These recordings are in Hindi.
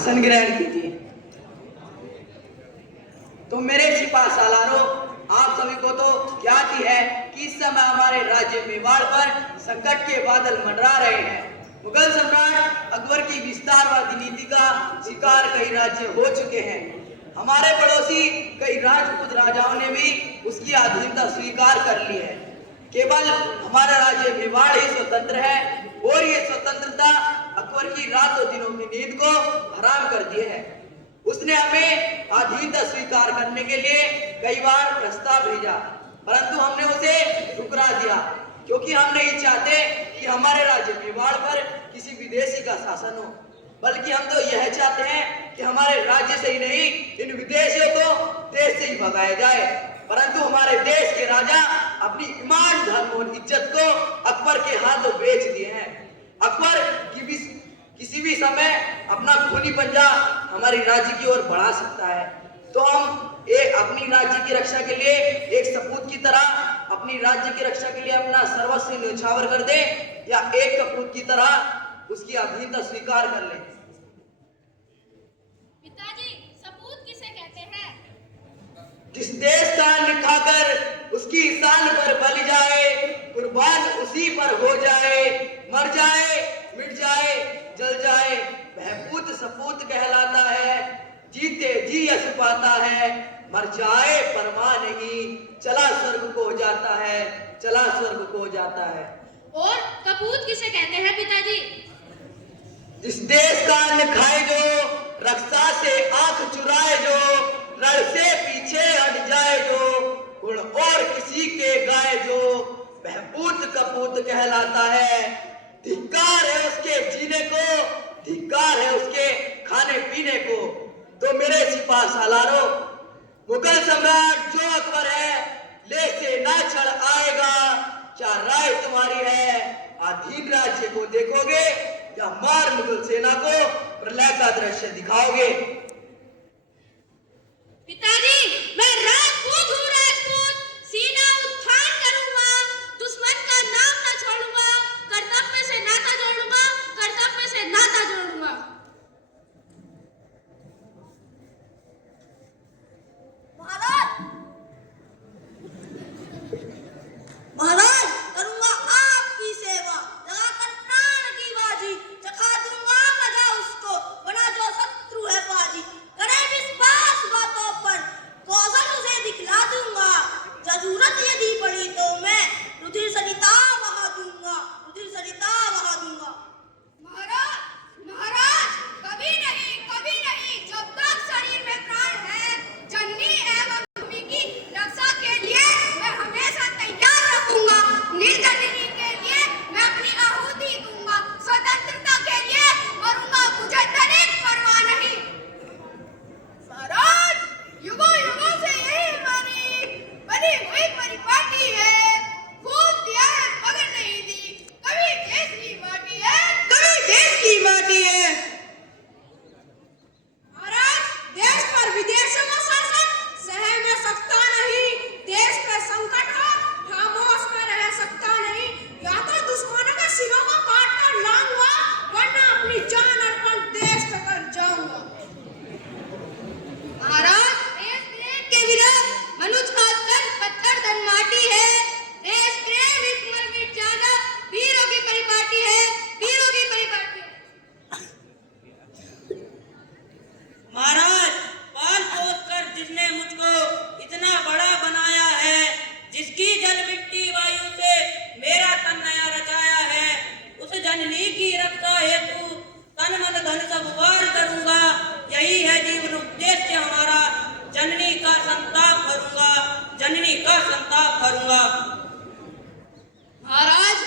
आसन ग्रहण कीजिए। तो मेरे सिपा सालारों, आप सभी को तो ज्ञात ही है कि इस समय हमारे राज्य मेवाड़ पर संकट के बादल मंडरा रहे हैं। मुगल सम्राट अकबर की विस्तारवादी नीति का शिकार कई राज्य हो चुके हैं। हमारे पड़ोसी कई राजपूत राजाओं ने भी उसकी अधीनता स्वीकार कर ली है। केवल हमारा राज्य मेवाड़ ही स्वतंत्र है और ये स्वतंत्रता अकबर की रातों दिनों की नींद को हराम कर दिए है। उसने हमें अधीनता स्वीकार करने के लिए कई बार प्रस्ताव भेजा, परंतु हमने उसे ठुकरा दिया, क्योंकि हम नहीं चाहते कि हमारे राज्य मेवाड़ पर किसी विदेशी का शासन हो, बल्कि हम तो यह चाहते हैं कि हमारे राज्य से ही नहीं, इन विदेशियों को देश से ही भगाया जाए। परंतु हमारे देश के राजा अपनी ईमान, धर्म और इज्जत को अकबर के हाथों बेच दिए हैं। अकबर किसी भी समय अपना खूनी पंजा हमारी राज्य की ओर बढ़ा सकता है। तो हम अपनी राज्य की रक्षा के लिए एक सपूत की तरह अपनी राज्य की रक्षा के लिए अपना सर्वस्व न्यौछावर कर दे, या एक कपूत की तरह उसकी अधीनता स्वीकार कर ले। पिताजी, सपूत किसे कहते हैं? जिस देश का अन्न खाकर उसकी शान पर बलि जाए, कुर्बान उसी पर हो जाए, मर जाए, मिट जाए, जल जाए, वह पूत सपूत कहलाता है। जीते जी यश पाता है, मर जाए परवाह नहीं, चला स्वर्ग को जाता है, चला स्वर्ग को जाता है। और कपूत किसे कहते हैं पिताजी? जिस देश का अन्न खाए जो, रक्षा से आंख चुराए जो, रण से पीछे हट जाए जो, गुण और किसी के गाए जो, वह पूत कपूत कहलाता है। धिक्कार है उसके जीने को, धिक्कार है उसके खाने पीने को। तो मेरे सिपा सालारों, मुगल सम्राट जो अकबर है, ले से ना चढ़ आएगा। क्या राय तुम्हारी है? अधीन राज्य को देखोगे या मार मुगल सेना को प्रलय का दृश्य दिखाओगे? पिताजी, मैं राजपूत हूँ, राजपूत। सीना उत्थान करूंगा, दुश्मन का नाम न छोड़ूंगा, कर्तव्य से नाता जोड़ूंगा, कर्तव्य से नाता जोड़ूंगा। महाराज, महाराज, करूंगा आपकी सेवा, लगाकर प्राण की बाजी, चखा दूंगा मजा उसको, बना जो शत्रु है बाजी। करे विश्वास बातों पर, कौशल उसे दिखला दूंगा, जरूरत यदि पड़ी तो मैं रुधिर सरिता बहा दूंगा, रुधिर सरिता बहा दूंगा। महाराज, महाराज, कभी नहीं, जब तक शरीर में प्राण है, जननी एवं भूमि की रक्षा के लिए मैं हमेशा तैयार रहूंगा। निर्जननी के लिए मैं अपनी आहुति दूंगा, स्वतंत्रता के लिए मरूंगा, मुझे तनिक परवाह नहीं। महाराज, युगों युगों से यही हमारी बनी हुई परिपाटी है। खूब दिया है मगर नहीं दी, कभी देश की माटी है, कभी देश की माटी है। महाराज, देश पर विदेशों का शासन सह में सकता नहीं। देश पे संकट हो, खामोश में रह सकता नहीं। या तो दुश्मनों के सिरों को काट कर लाऊंगा, वरना अपनी जान अर्पण देश पे कर जाऊंगा। महाराज, देश प्रेम के विरोध मनुष्य का तन पत्थर धन माटी है। देश प्रेम एक मर मिट जाना वीरों की परिपाटी है, वीरों की परिपाटी है। महाराज, पाल पोस कर जिसने मुझको इतना बड़ा बनाया है, जिसकी जल मिट्टी वायु से मेरा तन नया रचाया है, उस जननी की रक्षा हेतु तन मन धन सब वार करूंगा। यही है जीवन उद्देश्य हमारा, जननी का संताप करूंगा, जननी का संताप करूंगा। महाराज,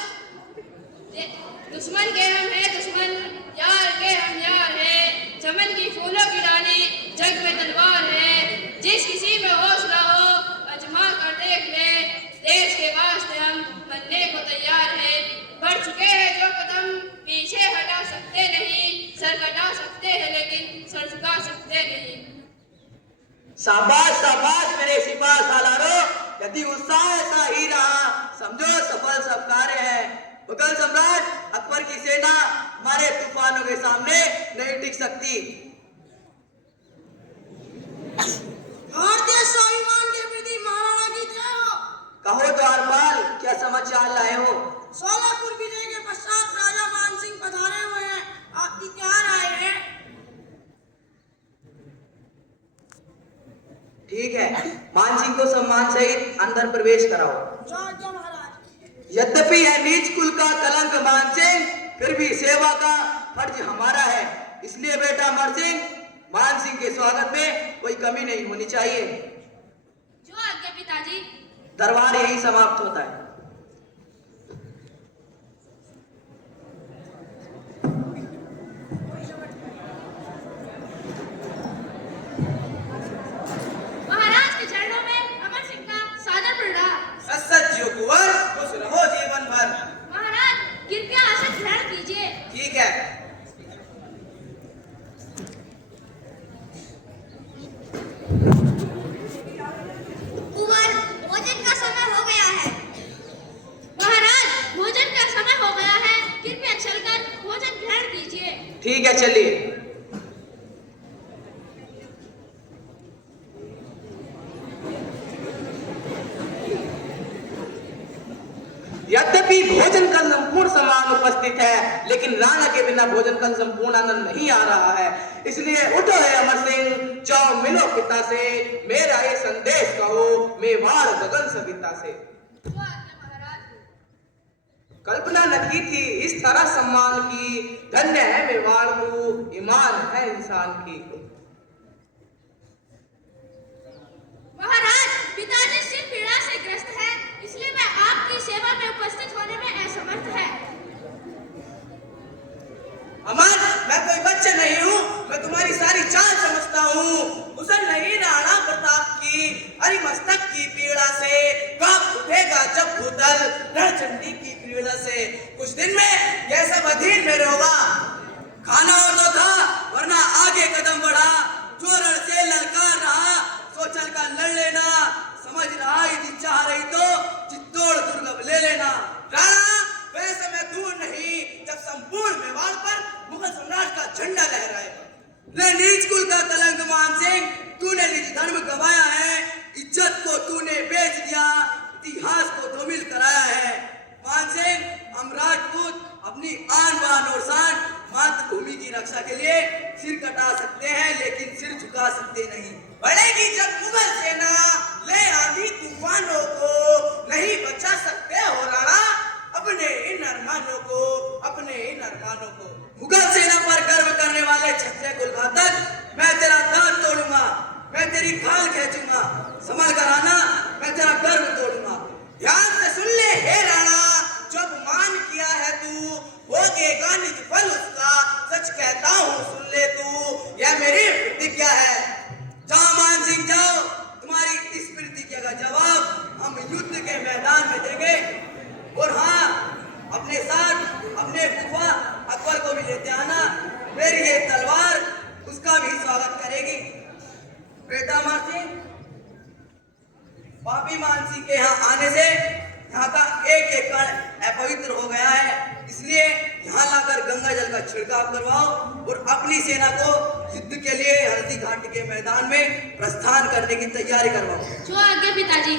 दुश्मन के हम हैं दुश्मन, यार के हम यार हैं। चमन की फूलों की डाली, जग में तलवार है। जिस किसी में हौसला हो, अजमा कर देख ले। देश के वास्ते हम मरने को तैयार हैं। बढ़ चुके हैं जो कदम, पीछे हटा सकते नहीं। सर कटा सकते हैं लेकिन सर झुका सकते नहीं। शाबाश शाबाश मेरे सिपा सालारों, यदि उत्साह ऐसा ही रहा, समझो सफल सब कार्य है। मुगल सम्राट अकबर की सेना हमारे तूफानों के सामने नहीं टिक सकती। समाचार लाए हो? सोलापुर विजय के पश्चात राजा मानसिंह पधारे हुए हैं, आपकी क्या राय है? ठीक है, मानसिंह को सम्मान सहित अंदर प्रवेश कराओ। जो आज्ञा महाराज। यद्यपि यह नीच कुल का कलंक मानसिंह, फिर भी सेवा का फर्ज हमारा है, इसलिए बेटा अमर सिंह, मानसिंह के स्वागत में कोई कमी नहीं होनी चाहिए। जो आज्ञा पिताजी। दरबार यही समाप्त होता है। महाराज के चरणों में अमर सिंह का सादर प्रणाम। सच जो कुंवर, खुश रहो जीवन भर। महाराज कृपया आसन ग्रहण कीजिए। ठीक है। कुंवर, भोजन का समय हो गया है। महाराज भोजन का समय हो गया है, कृपया चलकर भोजन ग्रहण कीजिए। ठीक है, चलिए। यद्यपि भोजन का संपूर्ण सामान उपस्थित है, लेकिन राणा के बिना भोजन का संपूर्ण आनंद नहीं आ रहा है, इसलिए उठो है अमर सिंह, जाओ मिलो पिता से, मेरा ये संदेश कहो मेवाड़ गगन सविता से। जो आज्ञा महाराज। कल्पना न की थी इस तरह सम्मान की, धन्य है मेवाड़ को, ईमान है इंसान की। महाराज पिताजी सिर पीड़ा से ग्रस्त है, इसलिए मैं आपकी सेवा में उपस्थित होने में असमर्थ है। अमर, मैं कोई बच्चा नहीं हूँ, मैं तुम्हारी सारी चाल समझता हूँ। उसन नहीं राणा प्रताप की हरि मस्तक की पीड़ा से, कब उठेगा जब भूतल रणचंडी की पीड़ा से। कुछ दिन में यह सब अधीन में होगा। खाना और तो था, वरना आगे कदम बढ़ा, जो रण से ललकार रहा, सो चल कर लड़ लेना। समझ रहा यदि चाह रही तो चित्तौड़ दुर्ग ले लेना। राणा वह समय दूर नहीं जब संपूर्ण मेवाड़ पर मुगल सम्राट का झंडा लहराएगा। ले नीच कुल का कलंक मानसिंह, तूने निज धर्म गवाया है, इज्जत को तूने बेच दिया, इतिहास को धूमिल कराया है। मानसिंह, हम राजपूत अपनी आन बान और शान मातृभूमि की रक्षा के लिए सिर कटा सकते हैं, लेकिन सिर झुका सकते नहीं। बढ़ेगी जब मुगल सेना, ले आंधी तूफानों को, नहीं बचा सकते हो राणा अपने इन अरमानों को, अपने इन अरमानों को। मुगल सेना पर गर्व करने वाले क्षत्रिय कुल घातक, मैं तेरा दांत तोड़ूंगा, मैं तेरी खाल खींचूंगा, संभल कर आना, मैं तेरा गर्व तोड़ूंगा। ध्यान से सुन ले हे राणा, जब मान किया है तू, भोगेगा निज फल उसका, सच कहता हूँ सुन ले तू, यह मेरी प्रतिज्ञा है। जाओ मानसिंह जाओ, तुम्हारी इस प्रतिज्ञा का जवाब हम युद्ध के मैदान में देंगे। और हाँ, अपने साथ अपने फूफा अकबर को भी लेते आना, मेरी ये तलवार उसका भी स्वागत करेगी। बेटा अमर सिंह, पापी मानसिंह के यहाँ आने से यहाँ का एक एकड़ अपवित्र हो गया है, इसलिए यहाँ लाकर गंगा जल का छिड़काव करवाओ और अपनी सेना को युद्ध के लिए हल्दी घाटी के मैदान में प्रस्थान करने की तैयारी करवाओ। जो आज्ञा पिताजी।